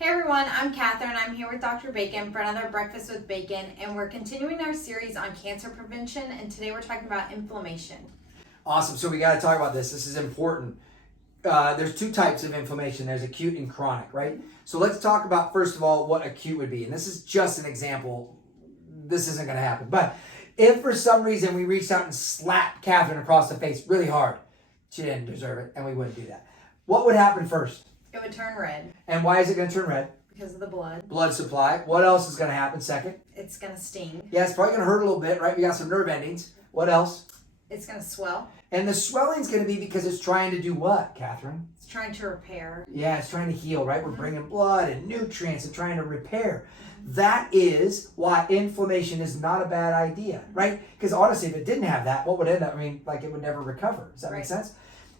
Hey everyone, I'm Kathryn. I'm here with Dr. Bacon for another Breakfast with Bacon, and we're continuing our series on cancer prevention, and today we're talking about inflammation. Awesome. So we got to talk about this. This is important. There's two types of inflammation. There's acute and chronic, right? So let's talk about, first of all, what acute would be. And this is just an example. This isn't going to happen. But if for some reason we reached out and slapped Kathryn across the face really hard, she didn't deserve it, and we wouldn't do that. What would happen first? It would turn red. And why is it going to turn red? Because of the blood. Blood supply. What else is going to happen second? It's going to sting. Yeah, it's probably going to hurt a little bit, right? We got some nerve endings. What else? It's going to swell. And the swelling's going to be because it's trying to do what, Kathryn? It's trying to repair. Yeah, it's trying to heal, right? We're bringing blood and nutrients and trying to repair. That is why inflammation is not a bad idea, right? Because honestly, if it didn't have that, what would end up? I mean, like it would never recover. Does that make sense?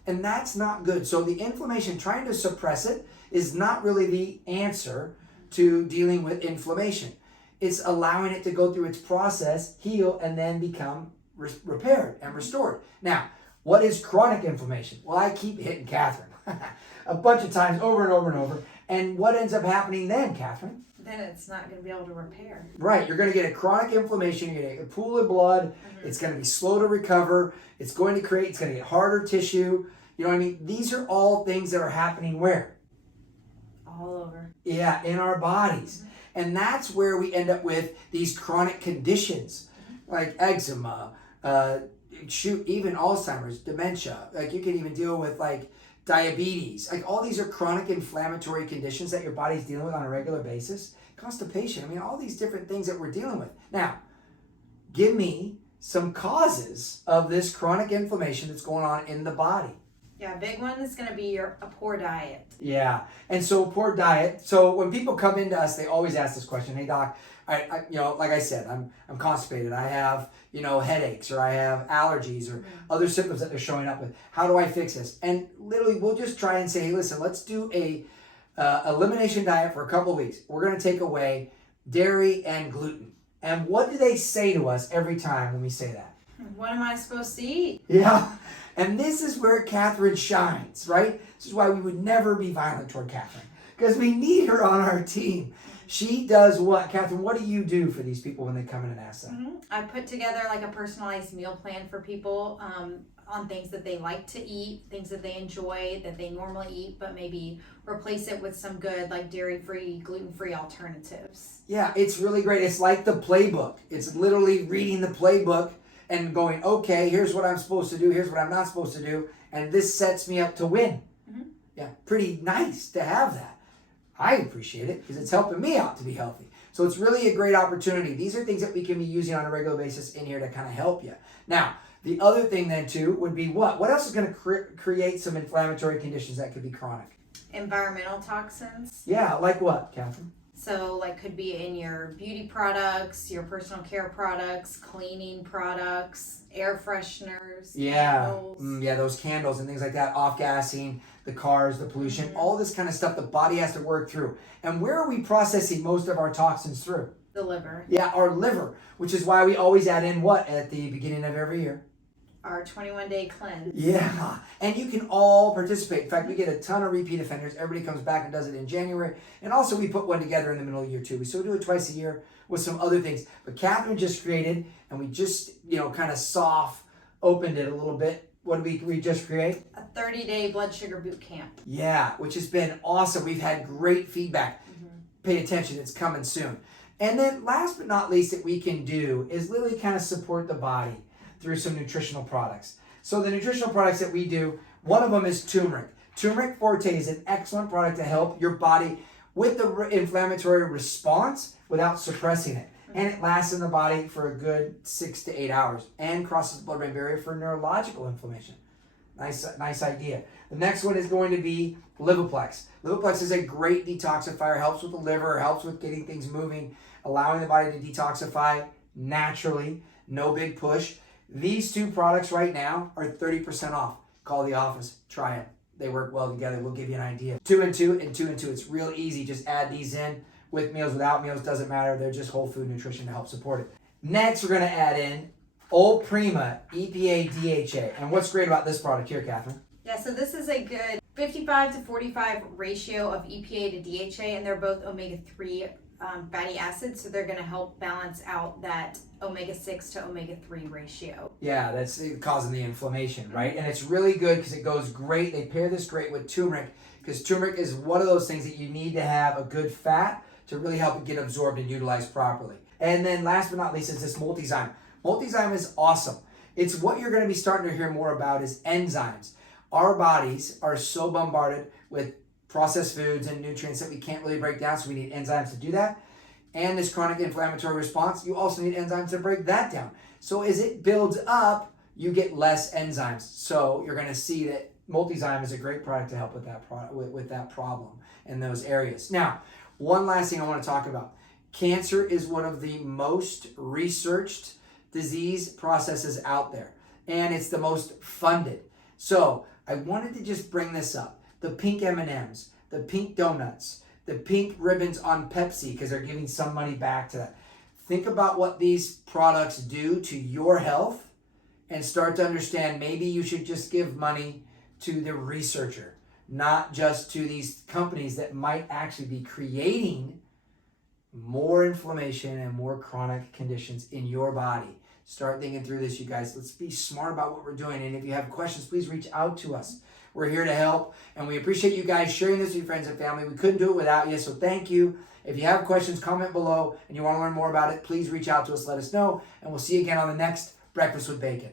And that's not good. So the inflammation, trying to suppress it, is not really the answer to dealing with inflammation. It's allowing it to go through its process, heal, and then become repaired and restored. Now, what is chronic inflammation? Well, I keep hitting Kathryn a bunch of times over and over and over. And what ends up happening then, Kathryn? Then it's not going to be able to repair. Right. You're going to get a chronic inflammation. You're going to get a pool of blood. It's going to be slow to recover. It's going to get harder tissue. You know what I mean? These are all things that are happening where? All over. Yeah, in our bodies. And that's where we end up with these chronic conditions like eczema, even Alzheimer's, dementia. Like you can even deal with like diabetes. Like all these are chronic inflammatory conditions that your body's dealing with on a regular basis. Constipation. I mean, all these different things that we're dealing with. Now, give me some causes of this chronic inflammation that's going on in the body. Yeah, a big one is going to be a poor diet. Yeah, and so poor diet. So when people come into us, they always ask this question: "Hey doc, I like I said, I'm constipated. I have headaches, or I have allergies, or other symptoms that they're showing up with. How do I fix this?" And literally, we'll just try and say, "Hey, listen, let's do a elimination diet for a couple of weeks. We're going to take away dairy and gluten." And what do they say to us every time when we say that? What am I supposed to eat? Yeah. And this is where Kathryn shines, right? This is why we would never be violent toward Kathryn, because we need her on our team. She does what? Kathryn, what do you do for these people when they come in and ask that? I put together like a personalized meal plan for people on things that they like to eat, things that they enjoy, that they normally eat, but maybe replace it with some good like dairy-free, gluten-free alternatives. Yeah, it's really great. It's like the playbook. It's literally reading the playbook and going, okay, here's what I'm supposed to do, here's what I'm not supposed to do, and this sets me up to win. Yeah, pretty nice to have that. I appreciate it because it's helping me out to be healthy. So it's really a great opportunity. These are things that we can be using on a regular basis in here to kind of help you. Now, the other thing then too would be what? What else is going to create some inflammatory conditions that could be chronic? Environmental toxins. Yeah, like what, Kathryn? So like could be in your beauty products, your personal care products, cleaning products, air fresheners, candles. Yeah, those candles and things like that, off-gassing, the cars, the pollution, all this kind of stuff the body has to work through. And where are we processing most of our toxins through? The liver. Yeah, our liver, which is why we always add in what at the beginning of every year? Our 21-day cleanse. Yeah, and you can all participate. In fact, we get a ton of repeat offenders. Everybody comes back and does it in January. And also we put one together in the middle of the year too. We still do it twice a year with some other things. But Kathryn just created, and we just, kind of soft opened it a little bit. What did we just create? A 30-day blood sugar boot camp. Yeah, which has been awesome. We've had great feedback. Pay attention, it's coming soon. And then last but not least that we can do is literally kind of support the body through some nutritional products. So the nutritional products that we do, one of them is turmeric. Turmeric Forte is an excellent product to help your body with the inflammatory response without suppressing it. And it lasts in the body for a good 6 to 8 hours and crosses the blood-brain barrier for neurological inflammation. Nice idea. The next one is going to be Livoplex. Livoplex is a great detoxifier, helps with the liver, helps with getting things moving, allowing the body to detoxify naturally, no big push. These two products right now are 30% off. Call the office, try them. They work well together. We'll give you an idea. 2 and 2 and 2 and 2. It's real easy. Just add these in with meals, without meals, doesn't matter. They're just whole food nutrition to help support it. Next, we're going to add in Prima EPA DHA. And what's great about this product here, Kathryn? Yeah, so this is a good 55 to 45 ratio of EPA to DHA, and they're both omega-3 fatty acids, so they're going to help balance out that omega-6 to omega-3 ratio. Yeah, that's causing the inflammation, right? And it's really good because it goes great. They pair this great with turmeric, because turmeric is one of those things that you need to have a good fat to really help it get absorbed and utilized properly. And then last but not least is this multizyme. Multizyme is awesome. It's what you're going to be starting to hear more about is enzymes. Our bodies are so bombarded with processed foods and nutrients that we can't really break down, so we need enzymes to do that. And this chronic inflammatory response, you also need enzymes to break that down. So as it builds up, you get less enzymes. So you're going to see that Multizyme is a great product to help with that with that problem in those areas. Now, one last thing I want to talk about. Cancer is one of the most researched disease processes out there, and it's the most funded. So I wanted to just bring this up. The pink M&Ms, the pink donuts, the pink ribbons on Pepsi, because they're giving some money back to that. Think about what these products do to your health and start to understand maybe you should just give money to the researcher, not just to these companies that might actually be creating more inflammation and more chronic conditions in your body. Start thinking through this, you guys. Let's be smart about what we're doing. And if you have questions, please reach out to us. We're here to help, and we appreciate you guys sharing this with your friends and family. We couldn't do it without you, so thank you. If you have questions, comment below, and you want to learn more about it, please reach out to us, let us know, and we'll see you again on the next Breakfast with Bacon.